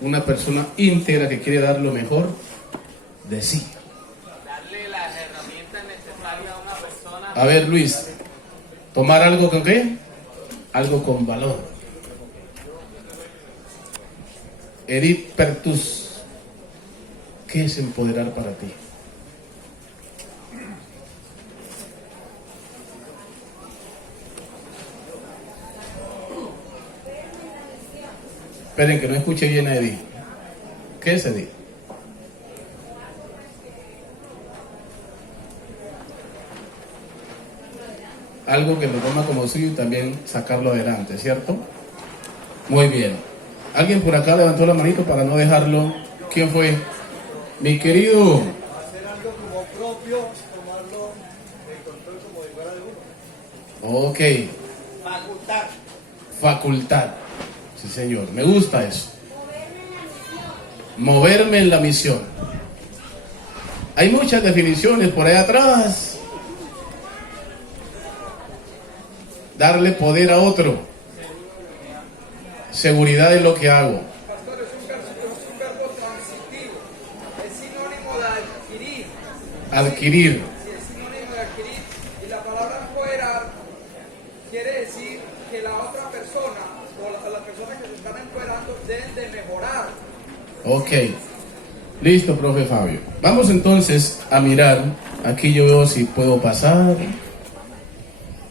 Una persona íntegra que quiere dar lo mejor de sí. Darle las herramientas necesarias a una persona. A ver, Luis, tomar algo con qué? Algo con valor. Edith Pertus, ¿qué es empoderar para ti? Esperen que no escuche bien a Edith. ¿Qué es Edith? Algo que lo toma como suyo y también sacarlo adelante, ¿cierto? Muy bien. Alguien por acá levantó la manito para no dejarlo. ¿Quién fue? Mi querido. Hacer algo como propio, tomarlo en control como si fuera de uno. Ok. Facultad. Facultad. Sí, señor. Me gusta eso. Moverme en la misión. Hay muchas definiciones por ahí atrás. Darle poder a otro. Seguridad en lo que hago. Pastor, es un verbo transitivo. Es sinónimo de adquirir. Adquirir. Sí, es sinónimo de adquirir. Y la palabra empoderar quiere decir que la otra persona o las personas que se están empoderando deben de mejorar. Ok. Listo, profe Fabio. Vamos entonces a mirar. Aquí yo veo si puedo pasar.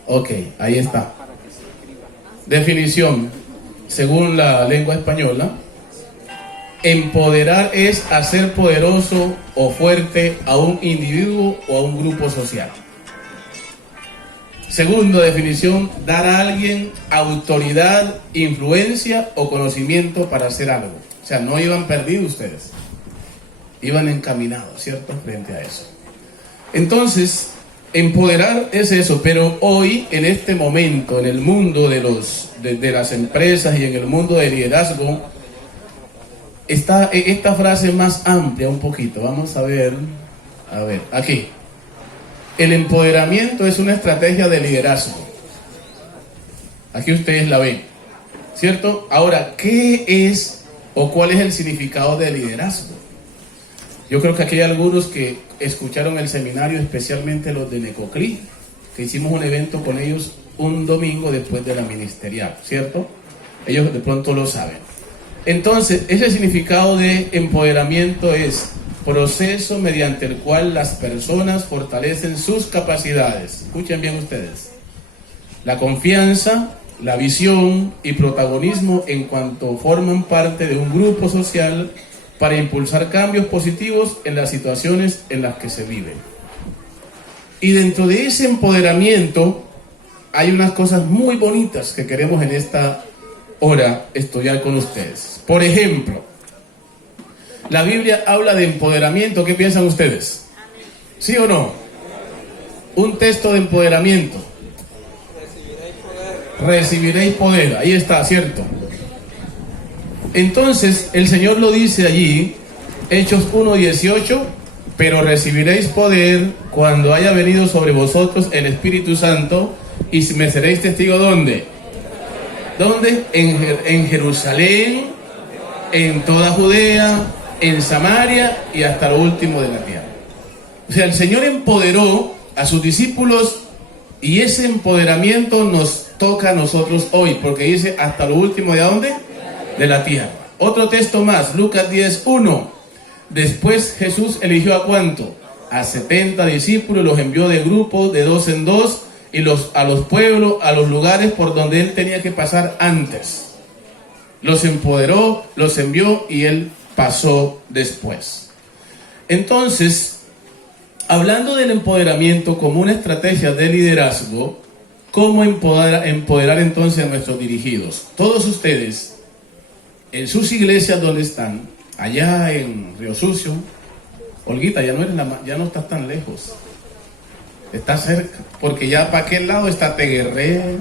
Ok, ahí está. Definición, según la lengua española, empoderar es hacer poderoso o fuerte a un individuo o a un grupo social. Segunda definición, dar a alguien autoridad, influencia o conocimiento para hacer algo. O sea, no iban perdidos ustedes, iban encaminados, ¿cierto? Frente a eso. Entonces, empoderar es eso, pero hoy, en este momento, en el mundo de las empresas y en el mundo del liderazgo, está esta frase más amplia un poquito. Vamos a ver, aquí. El empoderamiento es una estrategia de liderazgo. Aquí ustedes la ven, ¿cierto? Ahora, ¿qué es o cuál es el significado de liderazgo? Yo creo que aquí hay algunos que escucharon el seminario, especialmente los de Necoclí, que hicimos un evento con ellos un domingo después de la ministerial, ¿cierto? Ellos de pronto lo saben. Entonces, ese significado de empoderamiento es proceso mediante el cual las personas fortalecen sus capacidades. Escuchen bien ustedes. La confianza, la visión y protagonismo en cuanto forman parte de un grupo social para impulsar cambios positivos en las situaciones en las que se viven. Y dentro de ese empoderamiento hay unas cosas muy bonitas que queremos en esta hora estudiar con ustedes. Por ejemplo, la Biblia habla de empoderamiento. ¿Qué piensan ustedes? ¿Sí o no? Un texto de empoderamiento. Recibiréis poder. Ahí está, ¿cierto? Entonces, el Señor lo dice allí, Hechos 1:18, pero recibiréis poder cuando haya venido sobre vosotros el Espíritu Santo y me seréis testigos, ¿dónde? ¿Dónde? En Jerusalén, en toda Judea, en Samaria y hasta lo último de la tierra. O sea, el Señor empoderó a sus discípulos y ese empoderamiento nos toca a nosotros hoy, porque dice hasta lo último de ¿dónde? De la tierra. Otro texto más, Lucas 10:1. Después Jesús eligió ¿a cuánto? A 70 discípulos, los envió de grupos de 2 en 2 y a los pueblos, a los lugares por donde él tenía que pasar antes. Los empoderó, los envió y él pasó después. Entonces, hablando del empoderamiento como una estrategia de liderazgo, ¿cómo empoderar entonces a nuestros dirigidos? Todos ustedes, en sus iglesias donde están, allá en Río Sucio, Olguita, ya no estás tan lejos, estás cerca, porque ya para aquel lado está Teguerré,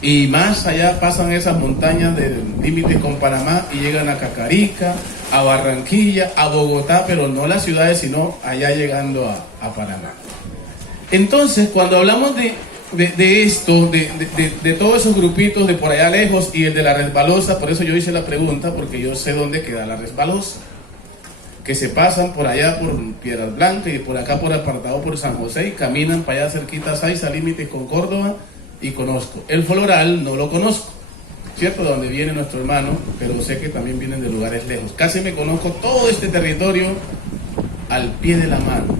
y más allá pasan esas montañas del límite con Panamá y llegan a Cacarica, a Barranquilla, a Bogotá, pero no las ciudades, sino allá llegando a Panamá. Entonces, cuando hablamos de de esto, de todos esos grupitos de por allá lejos y el de la resbalosa, por eso yo hice la pregunta, porque yo sé dónde queda la resbalosa, que se pasan por allá por Piedras Blancas y por acá por apartado por San José y caminan para allá cerquita a Saiza, límites con Córdoba, y conozco. El Floral no lo conozco, ¿cierto? De donde viene nuestro hermano, pero sé que también vienen de lugares lejos. Casi me conozco todo este territorio al pie de la mano.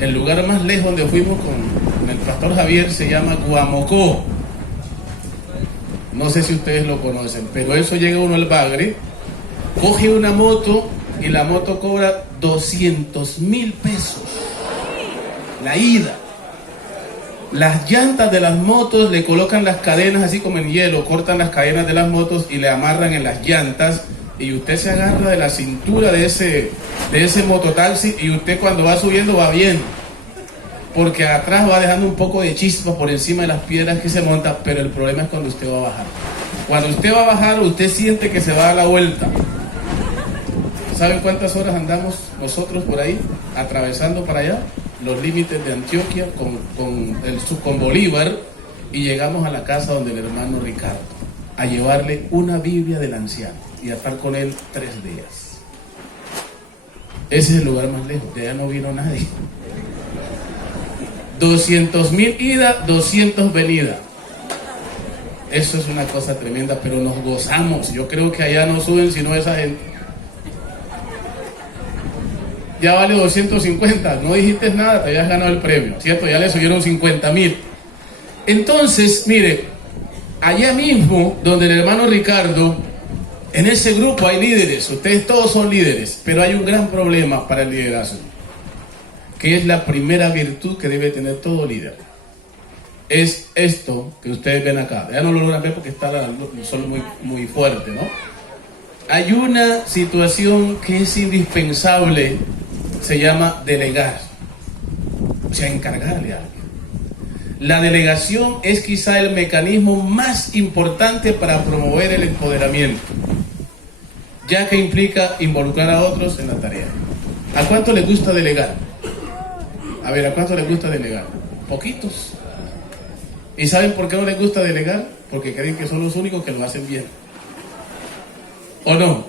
El lugar más lejos donde fuimos con el pastor Javier se llama Guamocó. No sé si ustedes lo conocen, pero eso llega uno al Bagre, coge una moto y la moto cobra 200.000 pesos. La ida. Las llantas de las motos le colocan las cadenas así como en hielo, cortan las cadenas de las motos y le amarran en las llantas. Y usted se agarra de la cintura de ese mototaxi y usted cuando va subiendo va bien, porque atrás va dejando un poco de chispa por encima de las piedras que se monta, pero el problema es cuando usted va a bajar. Cuando usted va a bajar, usted siente que se va a dar la vuelta. ¿Saben cuántas horas andamos nosotros por ahí, atravesando para allá los límites de Antioquia con Bolívar, y llegamos a la casa donde el hermano Ricardo, a llevarle una Biblia del anciano y a estar con él 3 días? Ese es el lugar más lejos, de allá no vino nadie. 200.000 ida, 200 venida. Eso es una cosa tremenda, pero nos gozamos. Yo creo que allá no suben sino esa gente. Ya vale 250, no dijiste nada, te habías ganado el premio, ¿cierto? Ya le subieron 50.000. Entonces, mire, allá mismo donde el hermano Ricardo, en ese grupo hay líderes, ustedes todos son líderes, pero hay un gran problema para el liderazgo, que es la primera virtud que debe tener todo líder. Es esto que ustedes ven acá. Ya no lo logran ver porque está el sol muy fuerte, ¿no? Hay una situación que es indispensable, se llama delegar, o sea, encargarle a alguien. La delegación es quizá el mecanismo más importante para promover el empoderamiento, ya que implica involucrar a otros en la tarea. ¿A cuánto les gusta delegar? A ver, ¿a cuánto les gusta delegar? Poquitos. ¿Y saben por qué no les gusta delegar? Porque creen que son los únicos que lo hacen bien. ¿O no?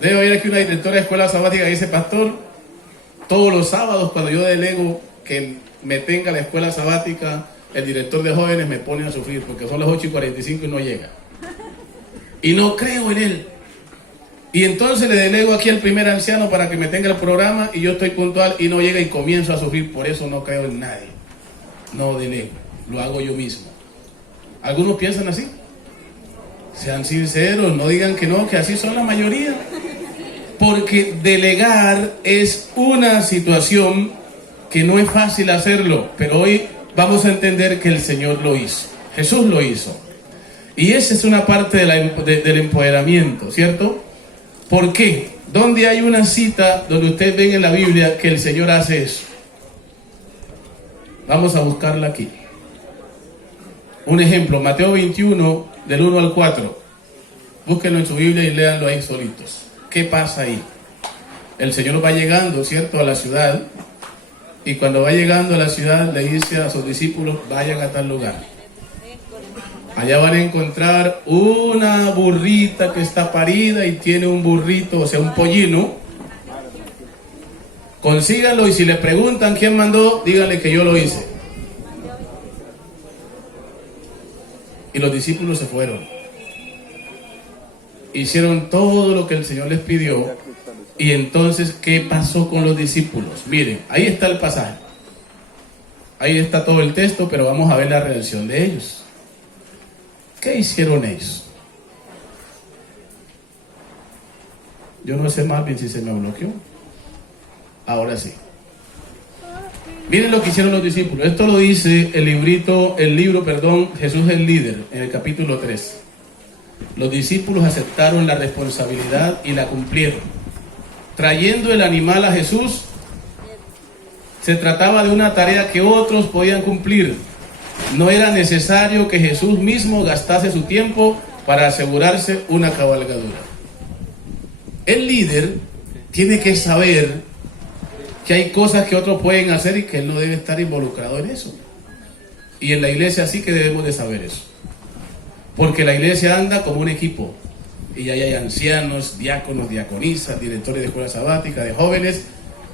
Debo ir aquí una directora de escuela sabática que dice: pastor, todos los sábados cuando yo delego que me tenga la escuela sabática, el director de jóvenes me pone a sufrir porque son las 8:45 y no llega. Y no creo en él. Y entonces le delego aquí al primer anciano para que me tenga el programa y yo estoy puntual y no llega y comienzo a sufrir. Por eso no creo en nadie. No delego, lo hago yo mismo. ¿Algunos piensan así? Sean sinceros, no digan que no, que así son la mayoría. Porque delegar es una situación que no es fácil hacerlo, pero hoy vamos a entender que el Señor lo hizo, Jesús lo hizo. Y esa es una parte del empoderamiento, ¿cierto? ¿Por qué? ¿Dónde hay una cita donde ustedes ven en la Biblia que el Señor hace eso? Vamos a buscarla aquí. Un ejemplo, Mateo 21, del 1 al 4. Búsquenlo en su Biblia y léanlo ahí solitos. ¿Qué pasa ahí? El Señor va llegando, ¿cierto?, a la ciudad, y cuando va llegando a la ciudad le dice a sus discípulos: vayan a tal lugar. Allá van a encontrar una burrita que está parida y tiene un burrito, o sea, un pollino. Consíganlo y si le preguntan quién mandó, díganle que yo lo hice. Y los discípulos se fueron. Hicieron todo lo que el Señor les pidió. Y entonces, ¿qué pasó con los discípulos? Miren, ahí está el pasaje. Ahí está todo el texto, pero vamos a ver la reacción de ellos. ¿Qué hicieron ellos? Yo no sé más bien si se me bloqueó. Ahora sí. Miren lo que hicieron los discípulos. Esto lo dice el libro, Jesús el líder, en el capítulo 3. Los discípulos aceptaron la responsabilidad y la cumplieron. Trayendo el animal a Jesús, se trataba de una tarea que otros podían cumplir. No era necesario que Jesús mismo gastase su tiempo para asegurarse una cabalgadura. El líder tiene que saber que hay cosas que otros pueden hacer y que él no debe estar involucrado en eso. Y en la iglesia sí que debemos de saber eso. Porque la iglesia anda como un equipo. Y ahí hay ancianos, diáconos, diaconisas, directores de escuela sabática, de jóvenes.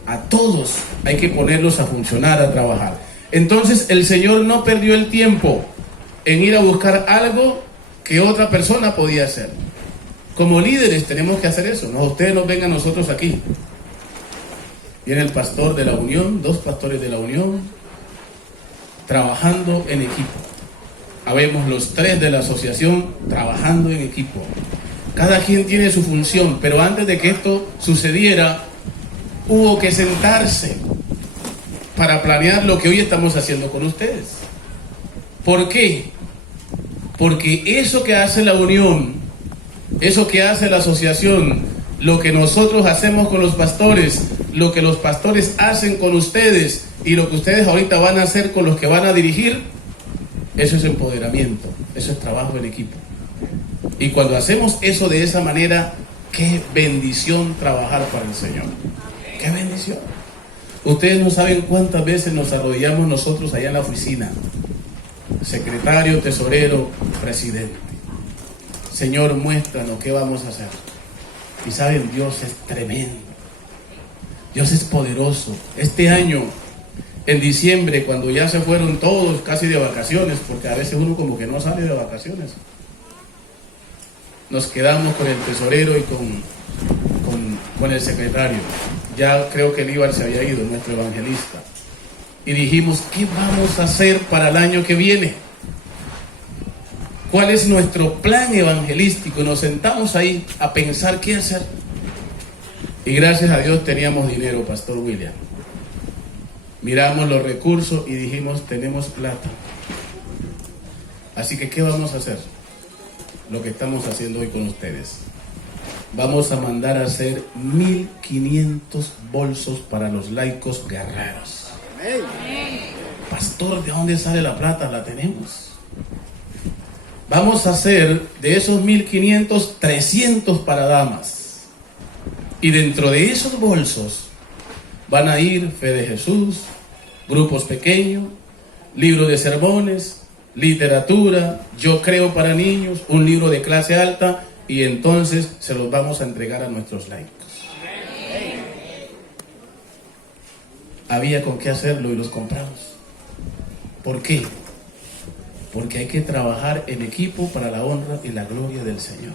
A todos hay que ponerlos a funcionar, a trabajar. Entonces el Señor no perdió el tiempo en ir a buscar algo que otra persona podía hacer. Como líderes tenemos que hacer eso. No, ustedes nos ven a nosotros aquí. Viene el pastor de la unión, 2 pastores de la unión, trabajando en equipo. Habemos los 3 de la asociación trabajando en equipo. Cada quien tiene su función, pero antes de que esto sucediera, hubo que sentarse para planear lo que hoy estamos haciendo con ustedes. ¿Por qué? Porque eso que hace la unión, eso que hace la asociación, lo que nosotros hacemos con los pastores, lo que los pastores hacen con ustedes y lo que ustedes ahorita van a hacer con los que van a dirigir, eso es empoderamiento, eso es trabajo en equipo. Y cuando hacemos eso de esa manera, qué bendición trabajar para el Señor. Qué bendición. Ustedes no saben cuántas veces nos arrodillamos nosotros allá en la oficina. Secretario, tesorero, presidente. Señor, muéstranos qué vamos a hacer. Y saben, Dios es tremendo. Dios es poderoso. Este año, en diciembre, cuando ya se fueron todos casi de vacaciones, porque a veces uno como que no sale de vacaciones, nos quedamos con el tesorero y con el secretario. Ya creo que el Ibar se había ido, nuestro evangelista. Y dijimos, ¿qué vamos a hacer para el año que viene? ¿Cuál es nuestro plan evangelístico? Y nos sentamos ahí a pensar qué hacer. Y gracias a Dios teníamos dinero, Pastor William. Miramos los recursos y dijimos, tenemos plata. Así que, ¿qué vamos a hacer? Lo que estamos haciendo hoy con ustedes. Vamos a mandar a hacer 1500 bolsos para los laicos guerreros. Pastor, ¿de dónde sale la plata? La tenemos. Vamos a hacer de esos 1500, 300 para damas. Y dentro de esos bolsos van a ir Fe de Jesús, grupos pequeños, libros de sermones, literatura, Yo Creo para niños, un libro de clase alta, y entonces se los vamos a entregar a nuestros laicos. Había con qué hacerlo y los compramos. ¿Por qué? Porque hay que trabajar en equipo para la honra y la gloria del Señor.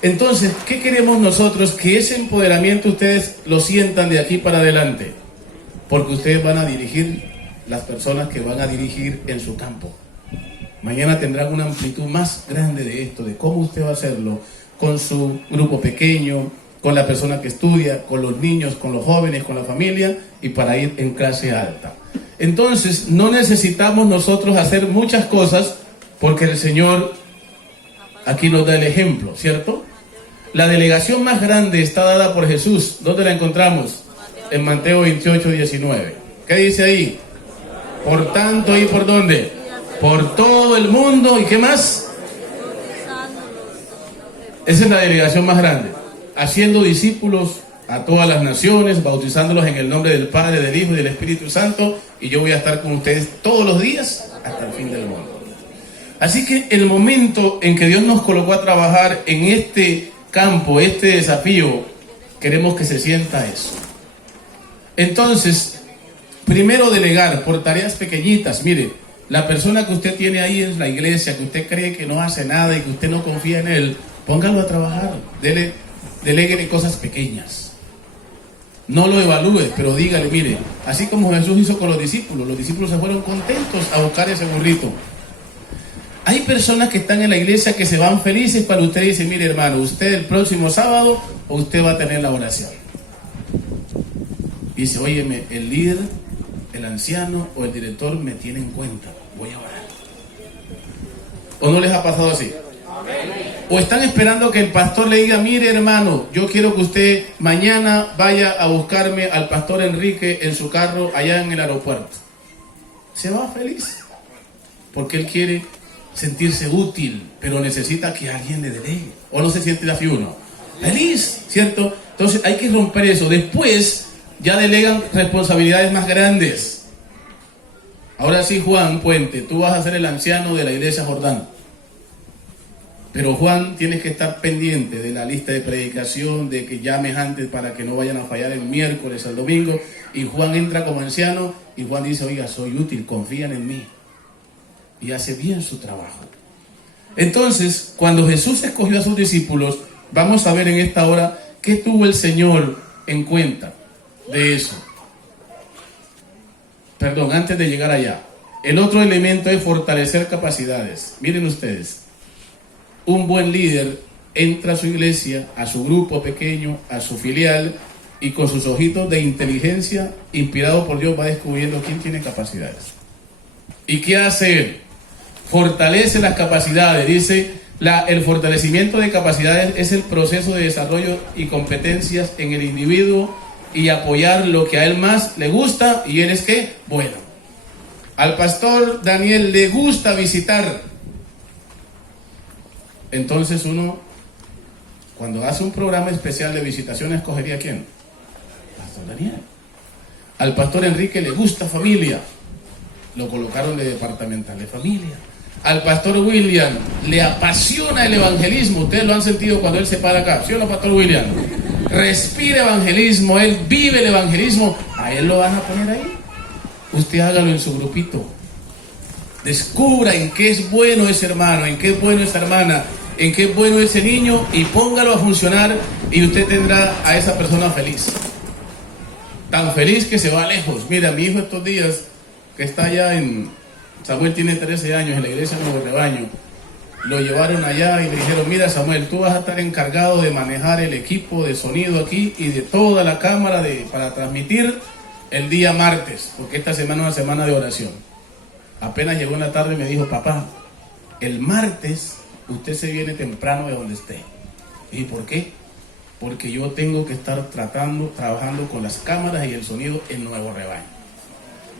Entonces, ¿qué queremos nosotros? Que ese empoderamiento ustedes lo sientan de aquí para adelante, porque ustedes van a dirigir las personas que van a dirigir en su campo. Mañana tendrán una amplitud más grande de esto, de cómo usted va a hacerlo con su grupo pequeño, con la persona que estudia, con los niños, con los jóvenes, con la familia, y para ir en clase alta. Entonces, no necesitamos nosotros hacer muchas cosas, porque el Señor aquí nos da el ejemplo, ¿cierto? La delegación más grande está dada por Jesús. ¿Dónde la encontramos? En Mateo 28, 19. ¿Qué dice ahí? Por tanto, ¿y por dónde? Por todo el mundo. ¿Y qué más? Esa es la delegación más grande. Haciendo discípulos a todas las naciones, bautizándolos en el nombre del Padre, del Hijo y del Espíritu Santo. Y yo voy a estar con ustedes todos los días hasta el fin del mundo. Así que el momento en que Dios nos colocó a trabajar en este campo, este desafío, queremos que se sienta eso. Entonces, primero delegar por tareas pequeñitas. Mire, la persona que usted tiene ahí en la iglesia, que usted cree que no hace nada y que usted no confía en él, póngalo a trabajar. Deléguele cosas pequeñas. No lo evalúe, pero dígale, mire, así como Jesús hizo con los discípulos se fueron contentos a buscar ese burrito. Hay personas que están en la iglesia que se van felices cuando usted dice, mire hermano, usted el próximo sábado usted va a tener la oración. Dice, óyeme, el líder, el anciano o el director me tiene en cuenta, voy a orar. ¿O no les ha pasado así? O están esperando que el pastor le diga, mire hermano, yo quiero que usted mañana vaya a buscarme al pastor Enrique en su carro allá en el aeropuerto. Se va feliz, porque él quiere sentirse útil, pero necesita que alguien le delegue. ¿O no se siente así uno? Feliz, ¿cierto? Entonces hay que romper eso. Después ya delegan responsabilidades más grandes. Ahora sí, Juan Puente, tú vas a ser el anciano de la iglesia Jordán. Pero Juan, tienes que estar pendiente de la lista de predicación, de que llames antes para que no vayan a fallar el miércoles, el domingo. Y Juan entra como anciano y Juan dice, oiga, soy útil, confían en mí. Y hace bien su trabajo. Entonces, cuando Jesús escogió a sus discípulos, vamos a ver en esta hora qué tuvo el Señor en cuenta de eso. Perdón, antes de llegar allá. El otro elemento es fortalecer capacidades. Miren ustedes. Un buen líder entra a su iglesia, a su grupo pequeño, a su filial, y con sus ojitos de inteligencia, inspirado por Dios, va descubriendo quién tiene capacidades. ¿Y qué hace él? Fortalece las capacidades. Dice, el fortalecimiento de capacidades es el proceso de desarrollo y competencias en el individuo y apoyar lo que a él más le gusta, y él es ¿qué? Bueno. Al pastor Daniel le gusta visitar. Entonces uno, cuando hace un programa especial de visitación, ¿escogería a quién? Pastor Daniel. Al pastor Enrique le gusta familia. Lo colocaron de departamental de familia. Al pastor William le apasiona el evangelismo. Ustedes lo han sentido cuando él se para acá. ¿Sí o no, pastor William? Respira evangelismo, él vive el evangelismo. A él lo van a poner ahí. Usted hágalo en su grupito. Descubra en qué es bueno ese hermano, en qué es bueno esa hermana, en qué es bueno ese niño, y póngalo a funcionar, y usted tendrá a esa persona feliz. Tan feliz que se va lejos. Mira, mi hijo estos días, que está allá en... Samuel tiene 13 años en la iglesia de Nuevo Rebaño. Lo llevaron allá y le dijeron, mira Samuel, tú vas a estar encargado de manejar el equipo de sonido aquí y de toda la cámara para transmitir el día martes, porque esta semana es una semana de oración. Apenas llegó en la tarde y me dijo, papá, el martes usted se viene temprano de donde esté. ¿Y por qué? Porque yo tengo que estar trabajando con las cámaras y el sonido en Nuevo Rebaño.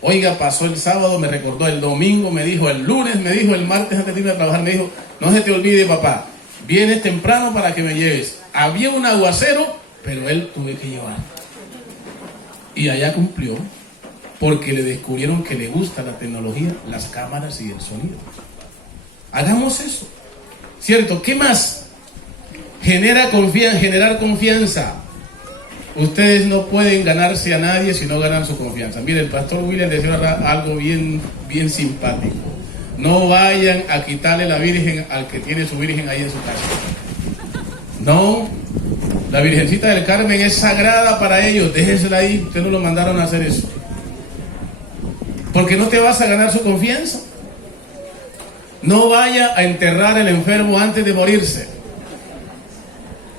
Oiga, pasó el sábado, me recordó, el domingo me dijo, el lunes me dijo, el martes antes de irme a trabajar me dijo, no se te olvide, papá, vienes temprano para que me lleves. Había un aguacero, pero él tuve que llevar. Y allá cumplió, porque le descubrieron que le gusta la tecnología, las cámaras y el sonido. Hagamos eso, ¿cierto? ¿Qué más? Generar confianza. Ustedes no pueden ganarse a nadie si no ganan su confianza. Mire, el pastor William decía algo bien simpático. No vayan a quitarle la virgen al que tiene su virgen ahí en su casa. No, la Virgencita del Carmen es sagrada para ellos. Déjensela ahí, ustedes no lo mandaron a hacer eso. Porque no te vas a ganar su confianza. No vaya a enterrar al enfermo antes de morirse.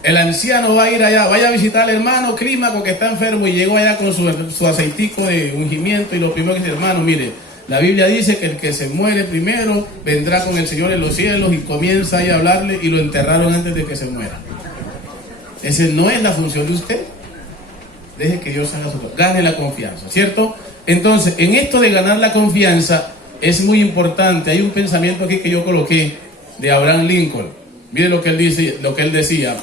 El anciano va a ir allá, vaya a visitar al hermano Clímaco que está enfermo y llegó allá con su aceitico de ungimiento, y lo primero que dice, hermano, mire, la Biblia dice que el que se muere primero vendrá con el Señor en los cielos, y comienza ahí a hablarle, y lo enterraron antes de que se muera. Esa no es la función de usted. Deje que Dios haga su trabajo. Gane la confianza, ¿cierto? Entonces, en esto de ganar la confianza es muy importante. Hay un pensamiento aquí que yo coloqué de Abraham Lincoln. Mire lo que él decía.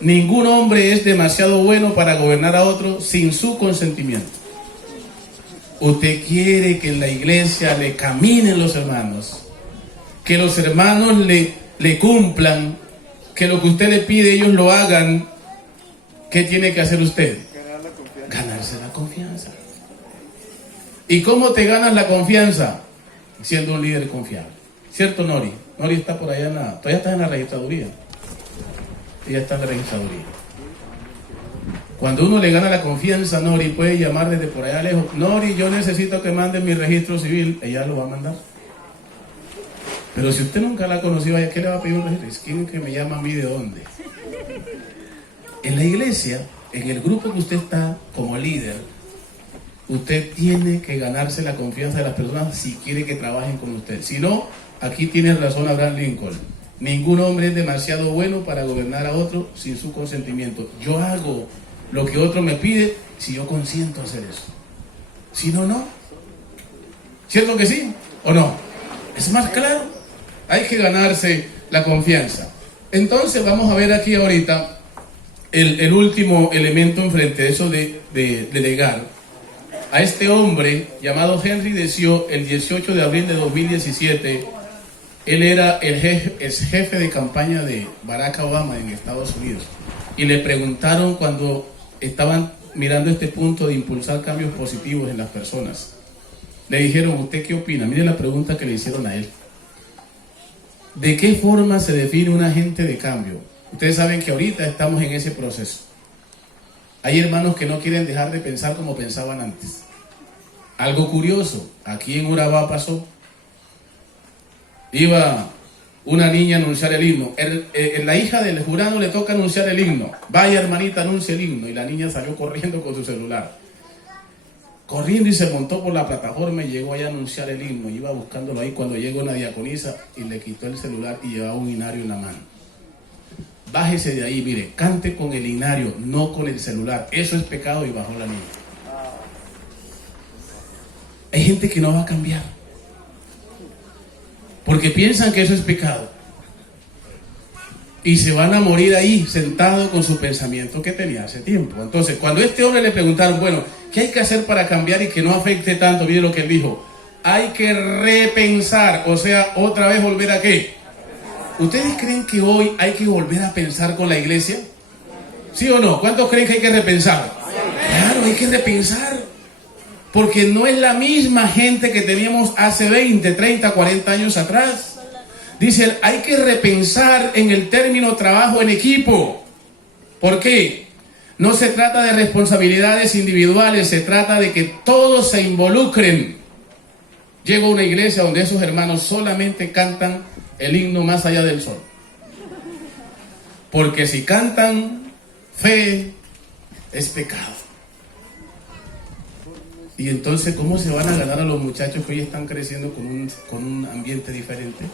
Ningún hombre es demasiado bueno para gobernar a otro sin su consentimiento. Usted quiere que en la iglesia le caminen los hermanos, que los hermanos le cumplan, que lo que usted le pide ellos lo hagan. ¿Qué tiene que hacer usted? Ganarse la confianza. ¿Y cómo te ganas la confianza? Siendo un líder confiable. ¿Cierto, Nori? Nori está por allá todavía está en la registraduría. Ella está en la registraduría. Cuando uno le gana la confianza, Nori puede llamar desde por allá lejos. Nori, yo necesito que mande mi registro civil. Ella lo va a mandar. Pero si usted nunca la ha conocido, ¿qué le va a pedir un registro? ¿Quién que me llama a mí de dónde? En la iglesia, en el grupo que usted está como líder, usted tiene que ganarse la confianza de las personas si quiere que trabajen con usted. Si no, aquí tiene razón Abraham Lincoln. Ningún hombre es demasiado bueno para gobernar a otro sin su consentimiento. Yo hago lo que otro me pide si yo consiento hacer eso. Si no, no. ¿Cierto que sí o no? Es más claro. Hay que ganarse la confianza. Entonces vamos a ver aquí ahorita el último elemento enfrente de eso de delegar. A este hombre llamado Henry Decio, el 18 de abril de 2017, él era el jefe de campaña de Barack Obama en Estados Unidos. Y le preguntaron cuando estaban mirando este punto de impulsar cambios positivos en las personas. Le dijeron, ¿usted qué opina? Mire la pregunta que le hicieron a él. ¿De qué forma se define un agente de cambio? Ustedes saben que ahorita estamos en ese proceso. Hay hermanos que no quieren dejar de pensar como pensaban antes. Algo curioso, aquí en Urabá pasó. Iba una niña a anunciar el himno. La hija del jurado le toca anunciar el himno. Vaya hermanita, anuncie el himno. Y la niña salió corriendo con su celular. Corriendo y se montó por la plataforma y llegó allá a anunciar el himno. Iba buscándolo ahí cuando llegó una diaconisa y le quitó el celular y llevaba un hinario en la mano. Bájese de ahí, mire, cante con el hinario, no con el celular. Eso es pecado, y bajó la niña. Hay gente que no va a cambiar porque piensan que eso es pecado y se van a morir ahí sentado con su pensamiento que tenía hace tiempo. Entonces, cuando a este hombre le preguntaron, bueno, ¿qué hay que hacer para cambiar y que no afecte tanto? Mire lo que él dijo: hay que repensar, o sea, otra vez volver a ¿qué? ¿Ustedes creen que hoy hay que volver a pensar con la iglesia? ¿Sí o no? ¿Cuántos creen que hay que repensar? Claro, hay que repensar. Porque no es la misma gente que teníamos hace 20, 30, 40 años atrás. Dicen, hay que repensar en el término trabajo en equipo. ¿Por qué? No se trata de responsabilidades individuales, se trata de que todos se involucren. Llego a una iglesia donde esos hermanos solamente cantan el himno Más allá del sol. Porque si cantan fe, es pecado. Y entonces, ¿cómo se van a ganar a los muchachos que hoy están creciendo con un ambiente diferente?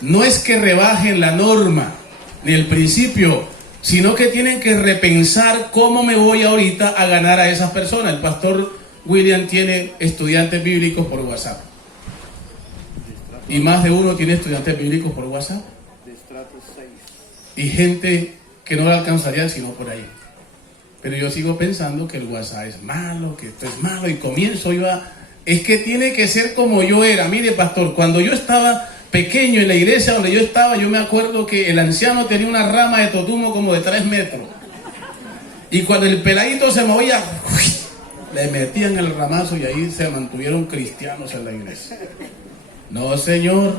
No es que rebajen la norma ni el principio, sino que tienen que repensar cómo me voy ahorita a ganar a esas personas. El pastor William tiene estudiantes bíblicos por WhatsApp. Y más de uno tiene estudiantes bíblicos por WhatsApp. Y gente que no la alcanzaría sino por ahí. Pero yo sigo pensando que el WhatsApp es malo, que esto es malo, y comienzo yo a... Es que tiene que ser como yo era. Mire, pastor, cuando yo estaba pequeño en la iglesia donde yo estaba, yo me acuerdo que el anciano tenía una rama de totumo como de 3 metros. Y cuando el peladito se movía, le metían el ramazo y ahí se mantuvieron cristianos en la iglesia. No, señor.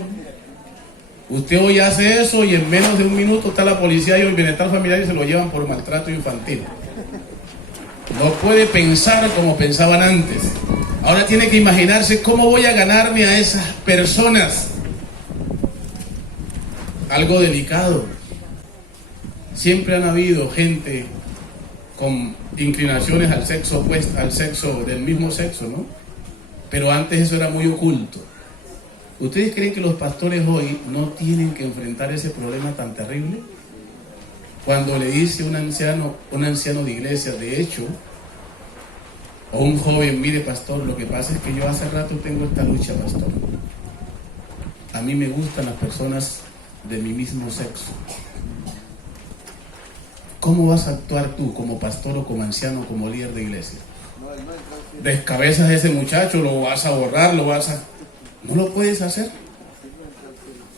Usted hoy hace eso y en menos de un minuto está la policía y el bienestar familiar y se lo llevan por maltrato infantil. No puede pensar como pensaban antes. Ahora tiene que imaginarse cómo voy a ganarme a esas personas. Algo delicado. Siempre han habido gente con inclinaciones al sexo opuesto, al sexo del mismo sexo, ¿no? Pero antes eso era muy oculto. ¿Ustedes creen que los pastores hoy no tienen que enfrentar ese problema tan terrible? Cuando le dice un anciano de iglesia, de hecho, o un joven, mire pastor, lo que pasa es que yo hace rato tengo esta lucha, pastor. A mí me gustan las personas de mi mismo sexo. ¿Cómo vas a actuar tú como pastor o como anciano, como líder de iglesia? ¿Descabezas a ese muchacho? ¿Lo vas a borrar? No lo puedes hacer.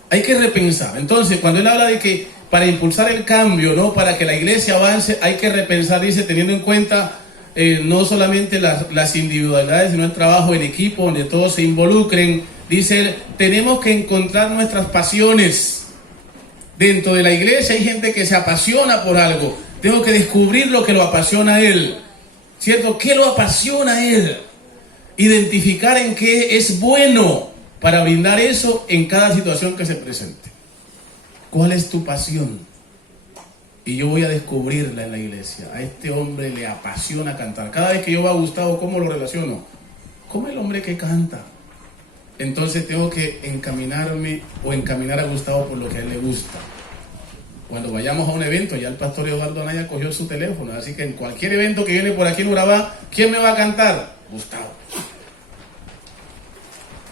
Hay que repensar. Entonces, cuando él habla de que para impulsar el cambio, ¿no? Para que la iglesia avance, hay que repensar, dice, teniendo en cuenta no solamente las individualidades, sino el trabajo en equipo, donde todos se involucren. Dice él, tenemos que encontrar nuestras pasiones. Dentro de la iglesia hay gente que se apasiona por algo. Tengo que descubrir lo que lo apasiona a él. ¿Cierto? ¿Qué lo apasiona a él? Identificar en qué es bueno para brindar eso en cada situación que se presente. ¿Cuál es tu pasión? Y yo voy a descubrirla en la iglesia. A este hombre le apasiona cantar. Cada vez que yo veo a Gustavo, ¿cómo lo relaciono? Como el hombre que canta. Entonces tengo que encaminarme o encaminar a Gustavo por lo que a él le gusta. Cuando vayamos a un evento, ya el pastor Eduardo Anaya cogió su teléfono. Así que en cualquier evento que viene por aquí en Urabá, ¿quién me va a cantar? Gustavo.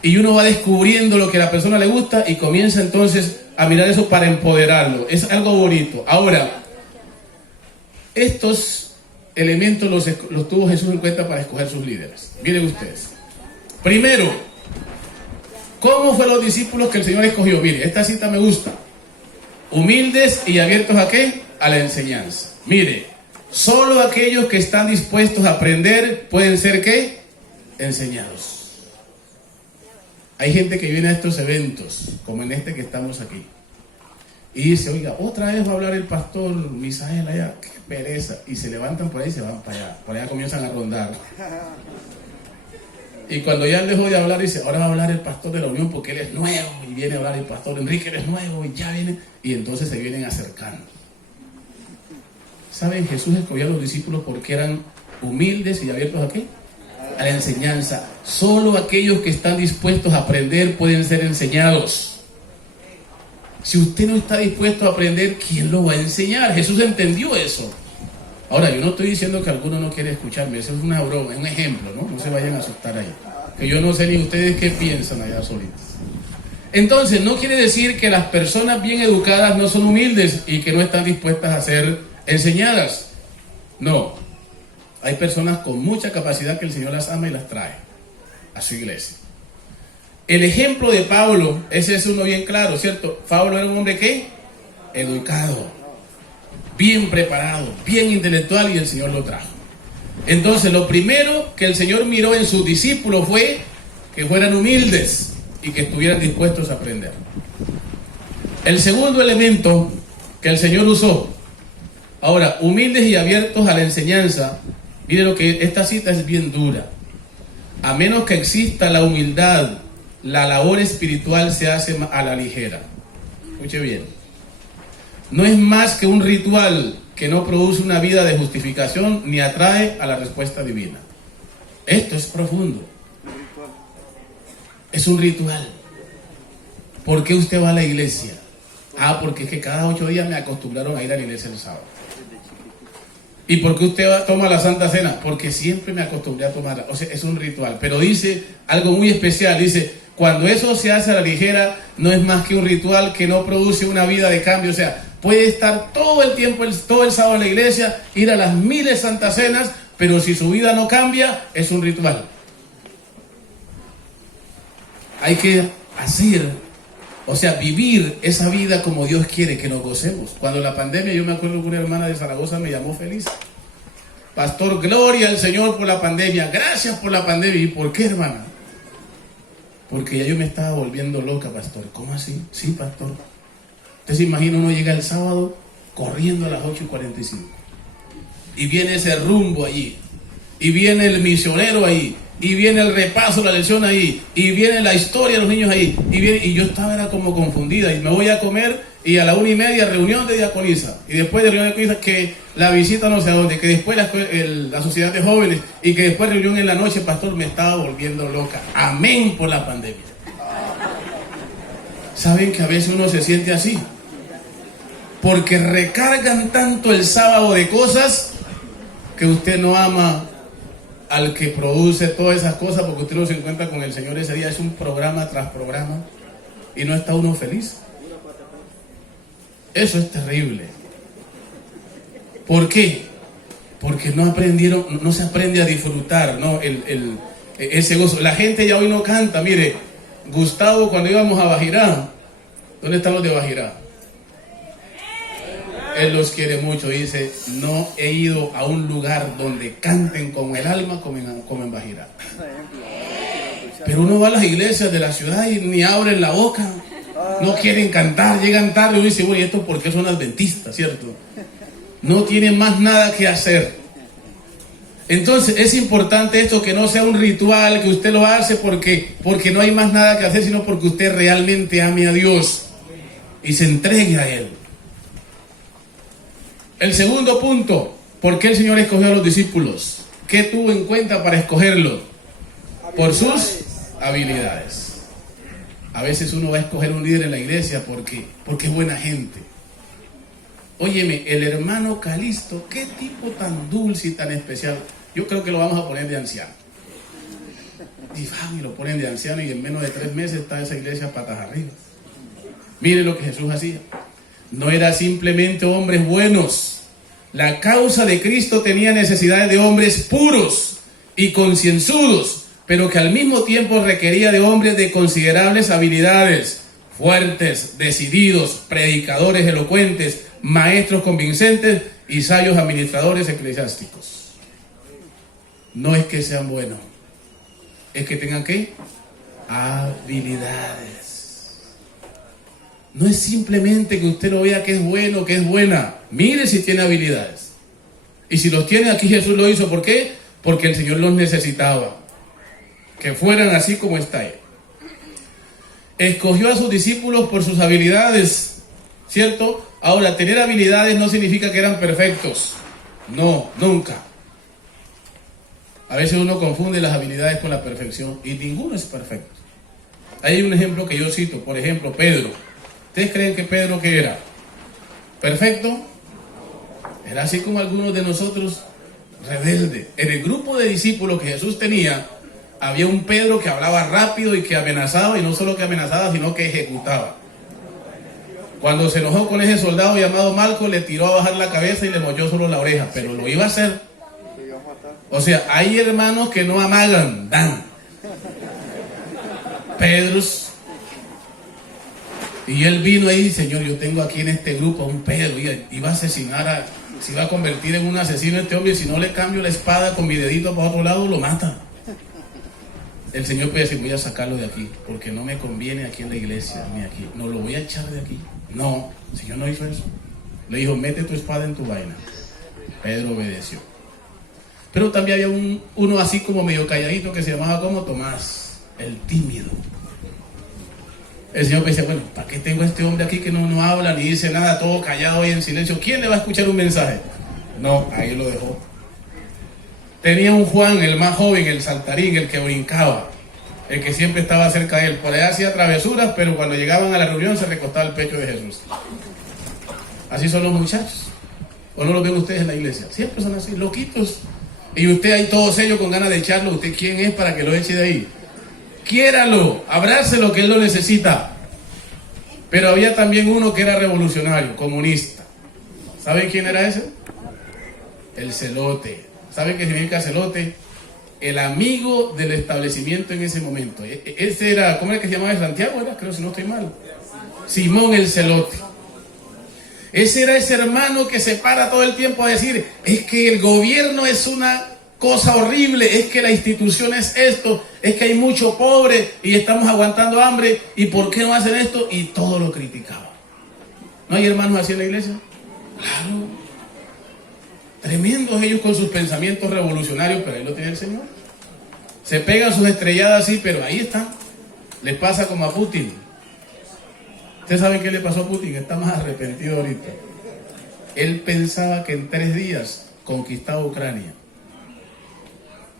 Y uno va descubriendo lo que a la persona le gusta y comienza entonces a mirar eso para empoderarlo. Es algo bonito. Ahora, estos elementos los tuvo Jesús en cuenta para escoger sus líderes. Miren ustedes. Primero, ¿cómo fue los discípulos que el Señor escogió? Mire, esta cita me gusta. Humildes y abiertos ¿a qué? A la enseñanza. Mire, solo aquellos que están dispuestos a aprender pueden ser ¿qué? Enseñados. Hay gente que viene a estos eventos, como en este que estamos aquí, y dice, oiga, otra vez va a hablar el pastor Misael allá, qué pereza, y se levantan por ahí y se van para allá, por allá comienzan a rondar. Y cuando ya dejó de hablar, dice, ahora va a hablar el pastor de la Unión porque él es nuevo, y viene a hablar el pastor Enrique, él es nuevo, y ya viene, y entonces se vienen acercando. ¿Saben? Jesús escogió a los discípulos porque eran humildes y abiertos ¿a qué? A la enseñanza. Solo aquellos que están dispuestos a aprender pueden ser enseñados. Si usted no está dispuesto a aprender, ¿quién lo va a enseñar? Jesús entendió eso. Ahora, yo no estoy diciendo que alguno no quiere escucharme, eso es una broma, es un ejemplo, ¿no? No se vayan a asustar ahí. Que yo no sé ni ustedes qué piensan allá solitos. Entonces, no quiere decir que las personas bien educadas no son humildes y que no están dispuestas a ser enseñadas. No. Hay personas con mucha capacidad que el Señor las ama y las trae a su iglesia. El ejemplo de Pablo, ese es uno bien claro, ¿cierto? Pablo era un hombre ¿qué? Educado, bien preparado, bien intelectual, y el Señor lo trajo. Entonces, lo primero que el Señor miró en sus discípulos fue que fueran humildes y que estuvieran dispuestos a aprender. El segundo elemento que el Señor usó, ahora, humildes y abiertos a la enseñanza. Mire lo que esta cita es bien dura. A menos que exista la humildad, la labor espiritual se hace a la ligera. Escuche bien. No es más que un ritual que no produce una vida de justificación ni atrae a la respuesta divina. Esto es profundo. Es un ritual. ¿Por qué usted va a la iglesia? Ah, porque es que cada 8 días me acostumbraron a ir a la iglesia el sábado. ¿Y por qué usted toma la Santa Cena? Porque siempre me acostumbré a tomarla. O sea, es un ritual. Pero dice algo muy especial. Dice, cuando eso se hace a la ligera, no es más que un ritual que no produce una vida de cambio. O sea, puede estar todo el tiempo, todo el sábado en la iglesia, ir a las miles Santas Cenas, pero si su vida no cambia, es un ritual. Hay que hacer, o sea, vivir esa vida como Dios quiere que nos gocemos. Cuando la pandemia, yo me acuerdo que una hermana de Zaragoza me llamó feliz. Pastor, gloria al Señor por la pandemia. Gracias por la pandemia. ¿Y por qué, hermana? Porque ya yo me estaba volviendo loca, pastor. ¿Cómo así? Sí, pastor. Usted se imagina, uno llega el sábado corriendo a las 8:45. Y viene ese rumbo allí. Y viene el misionero ahí. Y viene el repaso, la lección ahí, y viene la historia de los niños ahí, y yo era como confundida, y me voy a comer, y a la 1:30 reunión de diaconisa, y después de reunión de diaconisa que la visita no sé a dónde, que después la sociedad de jóvenes, y que después reunión en la noche. Pastor, me estaba volviendo loca. Amén por la pandemia. ¿Saben que a veces uno se siente así? Porque recargan tanto el sábado de cosas que usted no ama al que produce todas esas cosas, porque usted no se encuentra con el Señor ese día. Es un programa tras programa y no está uno feliz. Eso es terrible. ¿Por qué? Porque no aprendieron, no se aprende a disfrutar, ¿no? Ese gozo. La gente ya hoy no canta. Mire, Gustavo, cuando íbamos a Bajirá, ¿dónde están los de Bajirá? Él los quiere mucho. Dice, no he ido a un lugar donde canten con el alma como en Bajirá. Pero uno va a las iglesias de la ciudad y ni abren la boca. No quieren cantar, llegan tarde y uno dice, bueno, ¿y esto por qué son adventistas, cierto? No tienen más nada que hacer. Entonces es importante esto, que no sea un ritual, que usted lo hace porque no hay más nada que hacer, sino porque usted realmente ame a Dios y se entregue a Él. El segundo punto, ¿por qué el Señor escogió a los discípulos? ¿Qué tuvo en cuenta para escogerlos? Por sus habilidades. A veces uno va a escoger un líder en la iglesia porque es buena gente. Óyeme, el hermano Calisto, qué tipo tan dulce y tan especial. Yo creo que lo vamos a poner de anciano. Y lo ponen de anciano y en menos de 3 meses está esa iglesia patas arriba. Mire lo que Jesús hacía. No era simplemente hombres buenos La causa de Cristo tenía necesidad de hombres puros y concienzudos, pero que al mismo tiempo requería de hombres de considerables habilidades, fuertes, decididos, predicadores elocuentes, maestros convincentes y sabios administradores eclesiásticos. No es que sean buenos, es que tengan ¿qué? Habilidades. No es simplemente que usted lo vea que es bueno, que es buena. Mire si tiene habilidades. Y si los tiene, aquí Jesús lo hizo. ¿Por qué? Porque el Señor los necesitaba. Que fueran así como está Él. Escogió a sus discípulos por sus habilidades, ¿cierto? Ahora, tener habilidades no significa que eran perfectos. No, nunca. A veces uno confunde las habilidades con la perfección y ninguno es perfecto. Hay un ejemplo que yo cito, por ejemplo, Pedro. ¿Ustedes creen que Pedro qué era? ¿Perfecto? Era así como algunos de nosotros, rebelde. En el grupo de discípulos que Jesús tenía, había un Pedro que hablaba rápido y que amenazaba, y no solo que amenazaba, sino que ejecutaba. Cuando se enojó con ese soldado llamado Malco, le tiró a bajar la cabeza y le mochó solo la oreja, pero lo iba a hacer. O sea, hay hermanos que no amagan, dan. Pedros. Y él vino ahí, Señor, yo tengo aquí en este grupo a un Pedro, iba a asesinar, se iba a convertir en un asesino este hombre, y si no le cambio la espada con mi dedito para otro lado, lo mata. El Señor puede decir, voy a sacarlo de aquí, porque no me conviene aquí en la iglesia, ni aquí. No, lo voy a echar de aquí. No, el Señor no hizo eso. Le dijo, mete tu espada en tu vaina. Pedro obedeció. Pero también había uno así como medio calladito que se llamaba como Tomás, el tímido. El Señor decía, bueno, ¿para qué tengo a este hombre aquí que no habla ni dice nada, todo callado y en silencio? ¿Quién le va a escuchar un mensaje? No, ahí lo dejó. Tenía un Juan, el más joven, el saltarín, el que brincaba, el que siempre estaba cerca de él. Por allá hacía travesuras, pero cuando llegaban a la reunión se recostaba al pecho de Jesús. Así son los muchachos. ¿O no los ven ustedes en la iglesia? Siempre son así, loquitos. Y usted ahí todos ellos con ganas de echarlo. ¿Usted quién es para que lo eche de ahí? Quiéralo, abrácelo que él lo necesita. Pero había también uno que era revolucionario, comunista. ¿Saben quién era ese? El celote. ¿Saben qué significa celote? El amigo del establecimiento en ese momento. Ese era, ¿cómo era que se llamaba? Santiago, ¿era? Creo, si no estoy mal. Simón el celote. Ese era ese hermano que se para todo el tiempo a decir, es que el gobierno es una cosa horrible, es que la institución es esto, es que hay mucho pobre y estamos aguantando hambre, y ¿por qué no hacen esto? Y todo lo criticaba. ¿No hay hermanos así en la iglesia? Claro. Tremendos ellos con sus pensamientos revolucionarios, pero ahí lo tiene el Señor. Se pegan sus estrelladas así, pero ahí están. Les pasa como a Putin. ¿Ustedes saben qué le pasó a Putin? Está más arrepentido ahorita. Él pensaba que en 3 días conquistaba Ucrania.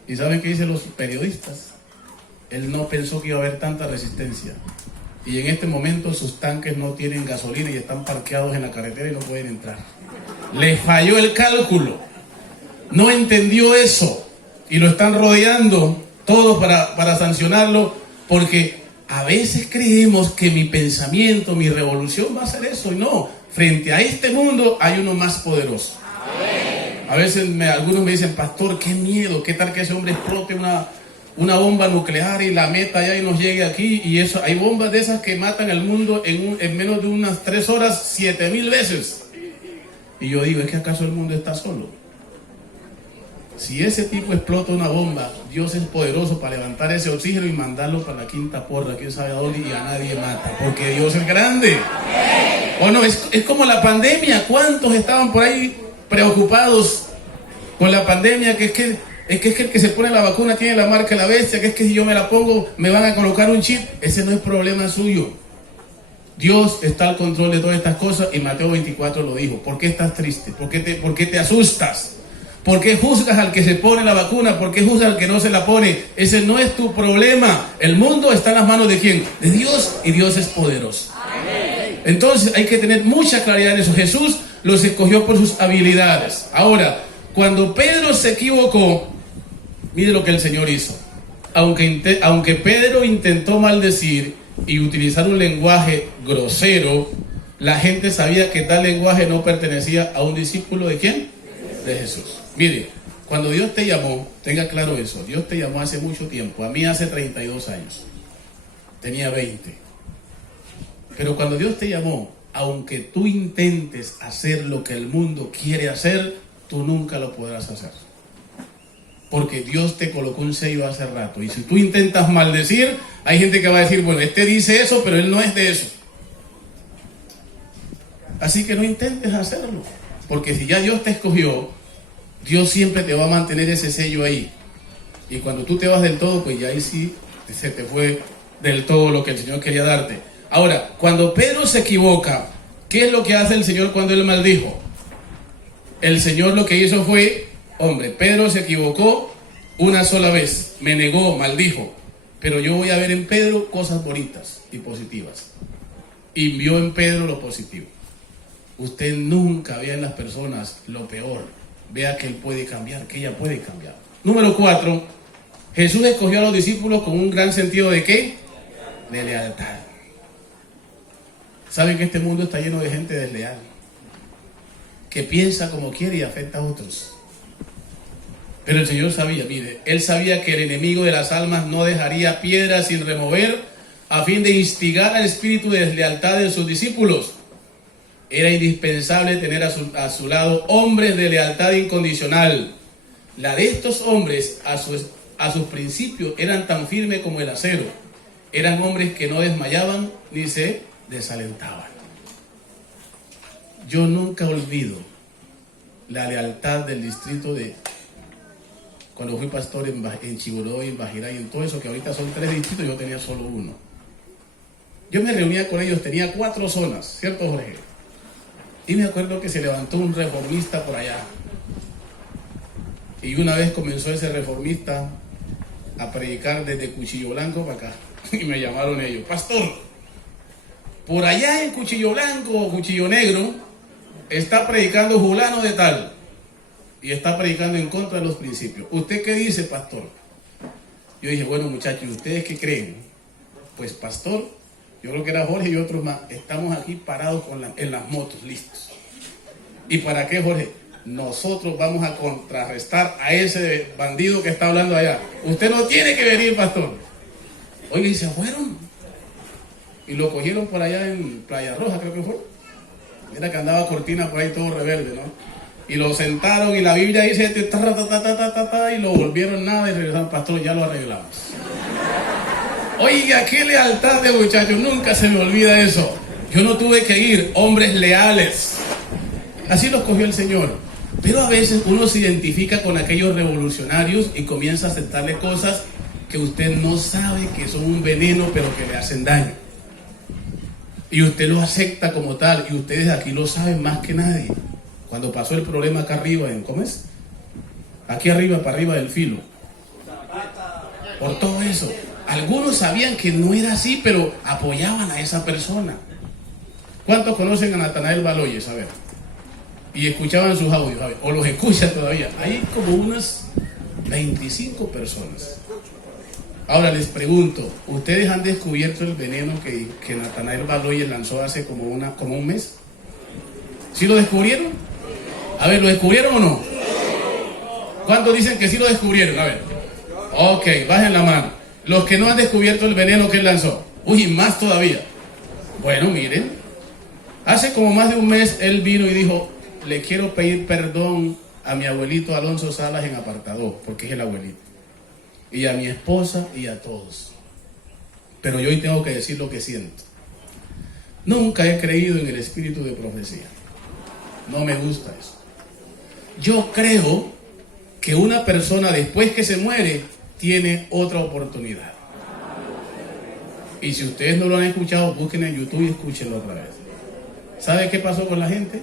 ¿Y saben qué dicen los periodistas? Él no pensó que iba a haber tanta resistencia. Y en este momento sus tanques no tienen gasolina y están parqueados en la carretera y no pueden entrar. Le falló el cálculo. No entendió eso. Y lo están rodeando todos para sancionarlo, porque a veces creemos que mi pensamiento, mi revolución va a ser eso. Y no, frente a este mundo hay uno más poderoso. A veces algunos me dicen, pastor, qué miedo, qué tal que ese hombre explote una bomba nuclear y la meta allá y nos llegue aquí. Y eso, hay bombas de esas que matan al mundo en menos de unas 3 horas, 7,000 veces. Y yo digo, ¿es que acaso el mundo está solo? Si ese tipo explota una bomba, Dios es poderoso para levantar ese oxígeno y mandarlo para la quinta porra, quién sabe a dónde, y a nadie mata, porque Dios es grande. ¿O no? Es como la pandemia. ¿Cuántos estaban por ahí preocupados con la pandemia? Que es que el que se pone la vacuna tiene la marca de la bestia, que es que si yo me la pongo me van a colocar un chip. Ese no es problema suyo. Dios está al control de todas estas cosas, y Mateo 24 lo dijo. ¿Por qué estás triste? ¿Por qué te asustas? ¿Por qué juzgas al que se pone la vacuna? ¿Por qué juzgas al que no se la pone? Ese no es tu problema. El mundo está en las manos ¿de quién? De Dios, y Dios es poderoso. Amén. Entonces hay que tener mucha claridad en eso. Jesús los escogió por sus habilidades. Ahora, cuando Pedro se equivocó, mire lo que el Señor hizo. Aunque Pedro intentó maldecir y utilizar un lenguaje grosero, la gente sabía que tal lenguaje no pertenecía a un discípulo ¿de quién? de Jesús. Mire, cuando Dios te llamó, tenga claro eso, Dios te llamó hace mucho tiempo, a mí hace 32 años, tenía 20. Pero cuando Dios te llamó, aunque tú intentes hacer lo que el mundo quiere hacer, tú nunca lo podrás hacer. Porque Dios te colocó un sello hace rato. Y si tú intentas maldecir, hay gente que va a decir, bueno, este dice eso, pero él no es de eso. Así que no intentes hacerlo. Porque si ya Dios te escogió, Dios siempre te va a mantener ese sello ahí. Y cuando tú te vas del todo, pues ya ahí sí se te fue del todo lo que el Señor quería darte. Ahora, cuando Pedro se equivoca, ¿qué es lo que hace el Señor cuando él maldijo? El Señor lo que hizo fue, hombre, Pedro se equivocó una sola vez, me negó, maldijo, pero yo voy a ver en Pedro cosas bonitas y positivas. Y vio en Pedro lo positivo. Usted nunca vea en las personas lo peor, vea que él puede cambiar, que ella puede cambiar. Número 4, Jesús escogió a los discípulos con un gran sentido de ¿qué? De lealtad. Saben que este mundo está lleno de gente desleal, que piensa como quiere y afecta a otros. Pero el Señor sabía, mire, Él sabía que el enemigo de las almas no dejaría piedra sin remover a fin de instigar al espíritu de deslealtad de sus discípulos. Era indispensable tener a su lado hombres de lealtad incondicional. La de estos hombres a sus principios eran tan firmes como el acero. Eran hombres que no desmayaban ni se desalentaban. Yo nunca olvido la lealtad del distrito de cuando fui pastor en Chiburó, en Bajirá y en todo eso, que ahorita son 3 distritos, yo tenía solo uno. Yo me reunía con ellos, tenía 4 zonas, ¿cierto, Jorge? Y me acuerdo que se levantó un reformista por allá. Y una vez comenzó ese reformista a predicar desde Cuchillo Blanco para acá. Y me llamaron ellos, pastor, por allá en Cuchillo Blanco o Cuchillo Negro está predicando fulano de tal. Y está predicando en contra de los principios. ¿Usted qué dice, pastor? Yo dije, bueno, muchachos, ¿ustedes qué creen? Pues, pastor, yo creo que era Jorge y otros más, estamos aquí parados en las motos, listos. ¿Y para qué, Jorge? Nosotros vamos a contrarrestar a ese bandido que está hablando allá. Usted no tiene que venir, pastor. Oye, y se fueron. Y lo cogieron por allá en Playa Roja, creo que fue. Mira que andaba cortina por ahí todo rebelde, ¿no? Y lo sentaron y la Biblia dice y lo volvieron nada y regresaron, pastor, ya lo arreglamos. Oiga, qué lealtad de muchachos, nunca se me olvida eso. Yo no tuve que ir, hombres leales. Así los cogió el Señor. Pero a veces uno se identifica con aquellos revolucionarios y comienza a aceptarle cosas que usted no sabe que son un veneno, pero que le hacen daño. Y usted lo acepta como tal, y ustedes aquí lo saben más que nadie. Cuando pasó el problema acá arriba, ¿cómo es? Aquí arriba, para arriba del filo. Por todo eso. Algunos sabían que no era así, pero apoyaban a esa persona. ¿Cuántos conocen a Natanael Baloyes? A ver. Y escuchaban sus audios, a ver, o los escuchan todavía. Hay como unas 25 personas. Ahora les pregunto, ¿ustedes han descubierto el veneno que Natanael Baloyes lanzó hace como un mes? ¿Sí lo descubrieron? A ver, ¿lo descubrieron o no? ¿Cuántos dicen que sí lo descubrieron? A ver. Ok, bajen la mano. Los que no han descubierto el veneno que él lanzó. Uy, más todavía. Bueno, miren. Hace como más de un mes él vino y dijo, le quiero pedir perdón a mi abuelito Alonso Salas en apartado, porque es el abuelito. Y a mi esposa y a todos. Pero yo hoy tengo que decir lo que siento. Nunca he creído en el espíritu de profecía. No me gusta eso. Yo creo que una persona después que se muere tiene otra oportunidad. Y si ustedes no lo han escuchado, busquen en YouTube y escúchenlo otra vez. ¿Sabe qué pasó con la gente?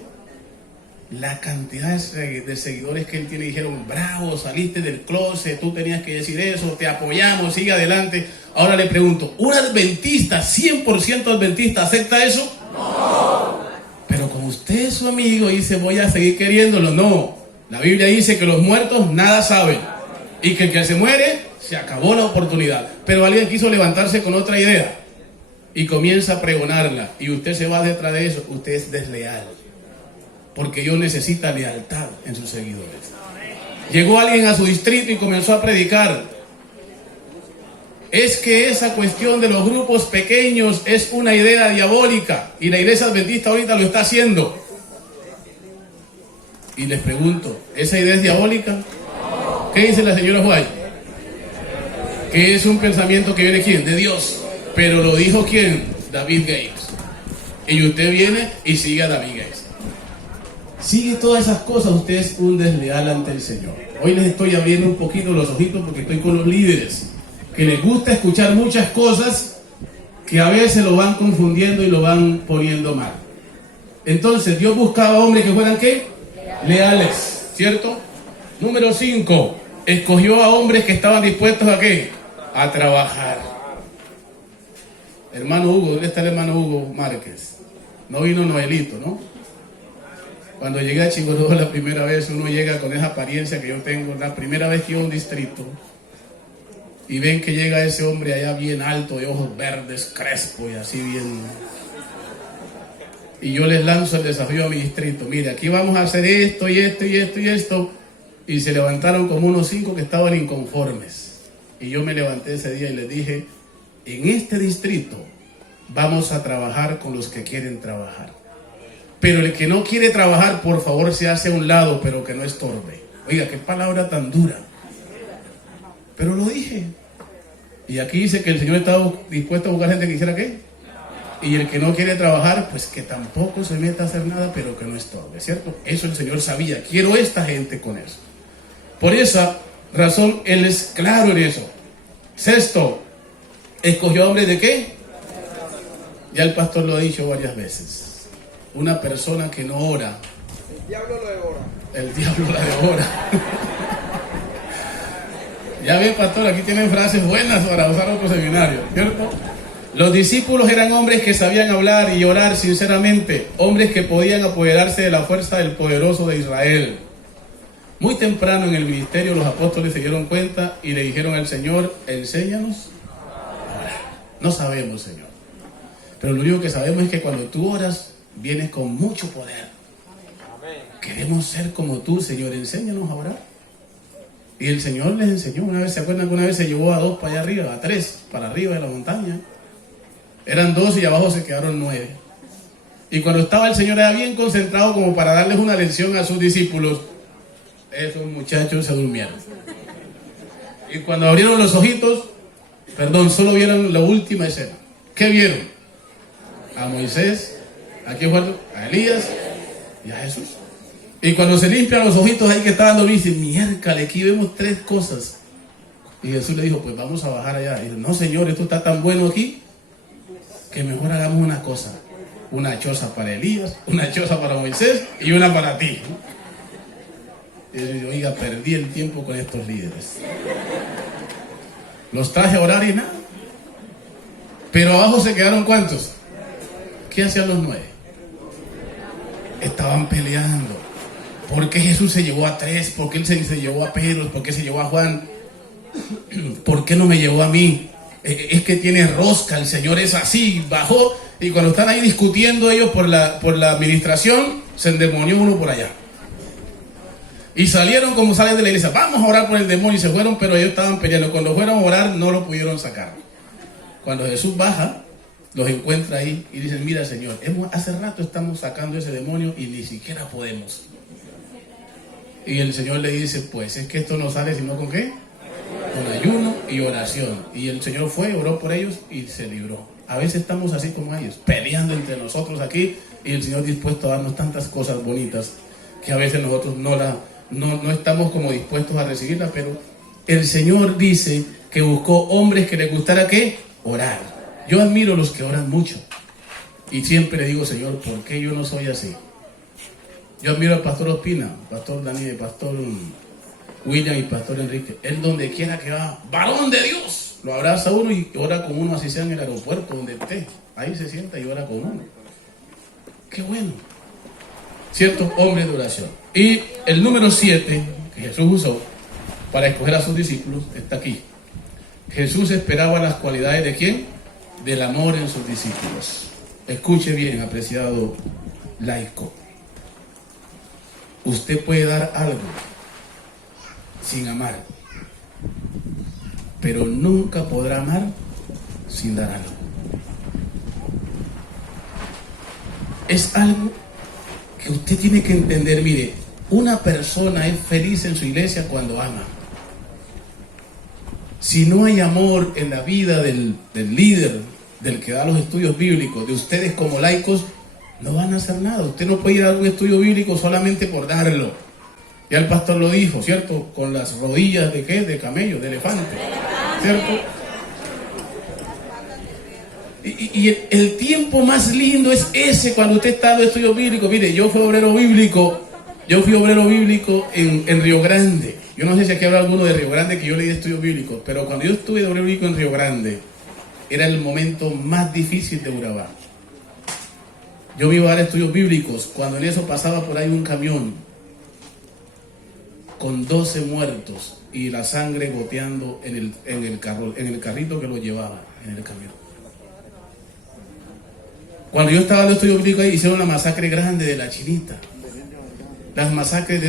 La cantidad de seguidores que él tiene dijeron, bravo, saliste del closet, tú tenías que decir eso, te apoyamos, sigue adelante. Ahora le pregunto, ¿un adventista, 100% adventista, acepta eso? No. Pero como usted es su amigo y dice, voy a seguir queriéndolo, no. La Biblia dice que los muertos nada saben y que el que se muere, se acabó la oportunidad. Pero alguien quiso levantarse con otra idea y comienza a pregonarla y usted se va detrás de eso, usted es desleal. porque Dios necesita lealtad en sus seguidores. Llegó alguien a su distrito y comenzó a predicar. Es que esa cuestión de los grupos pequeños es una idea diabólica y la iglesia adventista ahorita lo está haciendo. Y les pregunto, ¿esa idea es diabólica? ¿Qué dice la señora White? Que es un pensamiento que viene ¿quién? De Dios. Pero lo dijo ¿quién? David Gates. Y usted viene y sigue a David Gates. Sigue todas esas cosas, usted es un desleal ante el Señor. Hoy les estoy abriendo un poquito los ojitos porque estoy con los líderes que les gusta escuchar muchas cosas que a veces lo van confundiendo y lo van poniendo mal. Entonces Dios buscaba hombres que fueran ¿qué? Leales, ¿cierto? Número 5, escogió a hombres que estaban dispuestos a ¿qué? A trabajar. Hermano Hugo, ¿dónde está el hermano Hugo Márquez? No vino Noelito, ¿no? Cuando llegué a Chingoró la primera vez, uno llega con esa apariencia que yo tengo, la primera vez que iba a un distrito, y ven que llega ese hombre allá bien alto, de ojos verdes, crespo y así bien. Y yo les lanzo el desafío a mi distrito, mire, aquí vamos a hacer esto y esto y esto y esto. Y se levantaron como unos 5 que estaban inconformes. Y yo me levanté ese día y les dije, en este distrito vamos a trabajar con los que quieren trabajar. Pero el que no quiere trabajar, por favor, se hace a un lado, pero que no estorbe. Oiga, qué palabra tan dura. Pero lo dije. Y aquí dice que el Señor estaba dispuesto a buscar gente que hiciera ¿qué? Y el que no quiere trabajar, pues que tampoco se meta a hacer nada, pero que no estorbe, ¿cierto? Eso el Señor sabía. Quiero esta gente con eso. Por esa razón, Él es claro en eso. 6, escogió hombres de ¿qué? Ya el pastor lo ha dicho varias veces. Una persona que no ora, el diablo lo devora. El diablo la devora. Ya ve, pastor, aquí tienen frases buenas para usar otro seminario, ¿cierto? Los discípulos eran hombres que sabían hablar y orar sinceramente, hombres que podían apoderarse de la fuerza del poderoso de Israel. Muy temprano en el ministerio los apóstoles se dieron cuenta y le dijeron al Señor, enséñanos a orar. No sabemos, Señor, pero lo único que sabemos es que cuando tú oras, vienes con mucho poder. Queremos ser como tú, Señor, enséñanos a orar. Y el Señor les enseñó. Una vez, ¿se acuerdan que una vez se llevó a 2 para allá arriba, a 3 para arriba de la montaña? Eran 2 y abajo se quedaron 9. Y cuando estaba el Señor era bien concentrado como para darles una lección a sus discípulos, esos muchachos se durmieron. Y cuando abrieron los ojitos, solo vieron la última escena. ¿Qué vieron? A Moisés, ¿a quién fue? A Elías y a Jesús. Y cuando se limpian los ojitos ahí que estaban dormidos, dicen, miércale, aquí vemos 3 cosas. Y Jesús le dijo, pues vamos a bajar allá. Y dice, no, Señor, esto está tan bueno aquí que mejor hagamos una cosa. Una choza para Elías, una choza para Moisés y una para ti. Y yo digo, oiga, perdí el tiempo con estos líderes. Los traje a orar y nada. Pero abajo se quedaron ¿cuántos? ¿Qué hacían los 9? Estaban peleando. ¿Por qué Jesús se llevó a 3? ¿Por qué Él se llevó a Pedro? ¿Por qué se llevó a Juan? ¿Por qué no me llevó a mí? Es que tiene rosca, el Señor es así, bajó. Y cuando están ahí discutiendo ellos por la administración, se endemonió uno por allá. Y salieron como salen de la iglesia, vamos a orar por el demonio, y se fueron, pero ellos estaban peleando. Cuando fueron a orar no lo pudieron sacar. Cuando Jesús baja, los encuentra ahí y dicen, mira, Señor, hace rato estamos sacando ese demonio y ni siquiera podemos. Y el Señor le dice, pues es que esto no sale sino con ¿qué? Con ayuno y oración. Y el Señor fue, oró por ellos y se libró. A veces estamos así como ellos, peleando entre nosotros aquí, y el Señor dispuesto a darnos tantas cosas bonitas que a veces nosotros no estamos como dispuestos a recibirlas. Pero el Señor dice que buscó hombres que les gustara ¿qué? Orar. Yo admiro a los que oran mucho y siempre le digo, Señor, ¿por qué yo no soy así? Yo admiro al pastor Ospina, pastor Daniel, pastor William y pastor Enrique. Él donde quiera que va, varón de Dios, lo abraza uno y ora con uno, así sea en el aeropuerto, donde esté. Ahí se sienta y ora con uno. Qué bueno. Ciertos hombres de oración. Y el número 7 que Jesús usó para escoger a sus discípulos está aquí. Jesús esperaba las cualidades ¿de quién? Del amor en sus discípulos. Escuche bien, apreciado laico. usted puede dar algo sin amar, pero nunca podrá amar sin dar algo. Es algo que usted tiene que entender. Mire, una persona es feliz en su iglesia cuando ama. Si no hay amor en la vida del líder, del que da los estudios bíblicos, de ustedes como laicos, no van a hacer nada. Usted no puede ir a dar un estudio bíblico solamente por darlo. Ya el pastor lo dijo, ¿cierto? Con las rodillas de ¿qué? De camello, de elefante, ¿cierto? Y el tiempo más lindo es ese, cuando usted está dando estudios bíblicos. Mire, yo fui obrero bíblico en Río Grande. Yo no sé si aquí habrá alguno de Río Grande que yo leí estudios bíblicos, pero cuando yo estuve de obrero bíblico en Río Grande, era el momento más difícil de Urabá. Yo me iba a dar estudios bíblicos cuando en eso pasaba por ahí un camión con 12 muertos y la sangre goteando en el carrito que lo llevaba en el camión. Cuando yo estaba dando estudios bíblicos ahí, hicieron la masacre grande de la Chinita, las masacres de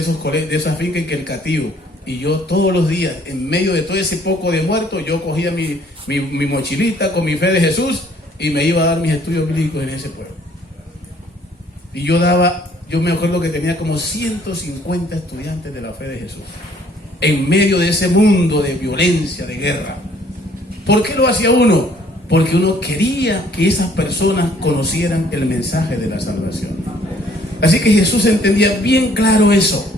esas fincas en Quelcatío. Y yo todos los días, en medio de todo ese poco de muertos, yo cogía mi mochilita con mi fe de Jesús y me iba a dar mis estudios bíblicos en ese pueblo. Y yo me acuerdo que tenía como 150 estudiantes de la fe de Jesús, en medio de ese mundo de violencia, de guerra. ¿Por qué lo hacía uno? Porque uno quería que esas personas conocieran el mensaje de la salvación. Así que Jesús entendía bien claro eso.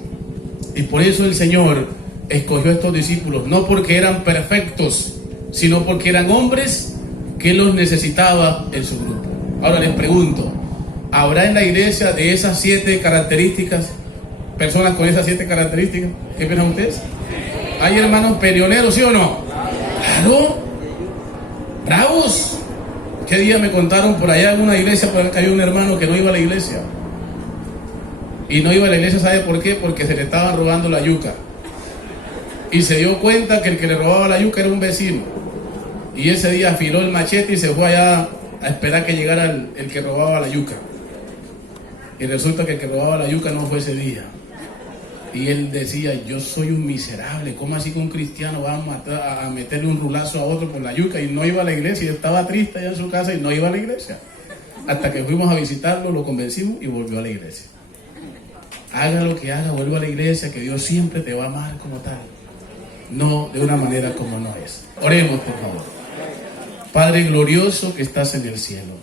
Y por eso el Señor escogió a estos discípulos, no porque eran perfectos, sino porque eran hombres que los necesitaba en su grupo. Ahora les pregunto, ¿habrá en la iglesia de esas 7 características, personas con esas 7 características? ¿Qué piensan ustedes? ¿Hay hermanos peleoneros, sí o no? Claro. Bravos. ¿Qué día me contaron por allá en una iglesia que había un hermano que no iba a la iglesia? Y no iba a la iglesia, ¿sabe por qué? Porque se le estaba robando la yuca. Y se dio cuenta que el que le robaba la yuca era un vecino. Y ese día afiló el machete y se fue allá a esperar que llegara el que robaba la yuca. Y resulta que el que robaba la yuca no fue ese día. Y él decía, yo soy un miserable, ¿cómo así que un cristiano va a meterle un rulazo a otro por la yuca? Y no iba a la iglesia, y estaba triste allá en su casa y no iba a la iglesia. Hasta que fuimos a visitarlo, lo convencimos y volvió a la iglesia. Haga lo que haga, vuelva a la iglesia, que Dios siempre te va a amar como tal, no de una manera como no es. Oremos, por favor. Padre glorioso que estás en el cielo,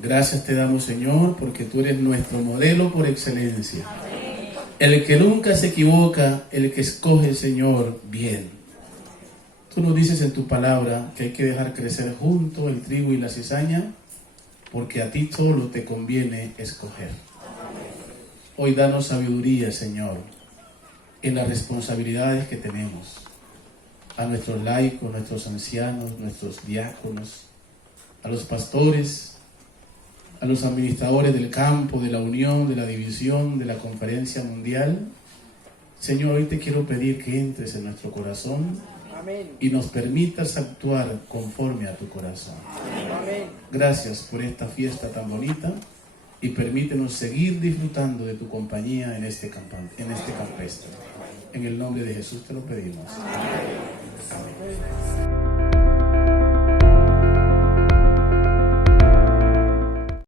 gracias te damos, Señor, porque tú eres nuestro modelo por excelencia. El que nunca se equivoca, el que escoge, Señor, bien. Tú nos dices en tu palabra que hay que dejar crecer junto el trigo y la cizaña, porque a ti solo te conviene escoger. Hoy danos sabiduría, Señor, en las responsabilidades que tenemos. A nuestros laicos, nuestros ancianos, nuestros diáconos, a los pastores, a los administradores del campo, de la unión, de la división, de la conferencia mundial. Señor, hoy te quiero pedir que entres en nuestro corazón. Amén. Y nos permitas actuar conforme a tu corazón. Amén. Gracias por esta fiesta tan bonita y permítenos seguir disfrutando de tu compañía en este campestre. En el nombre de Jesús te lo pedimos. Amén. Amén.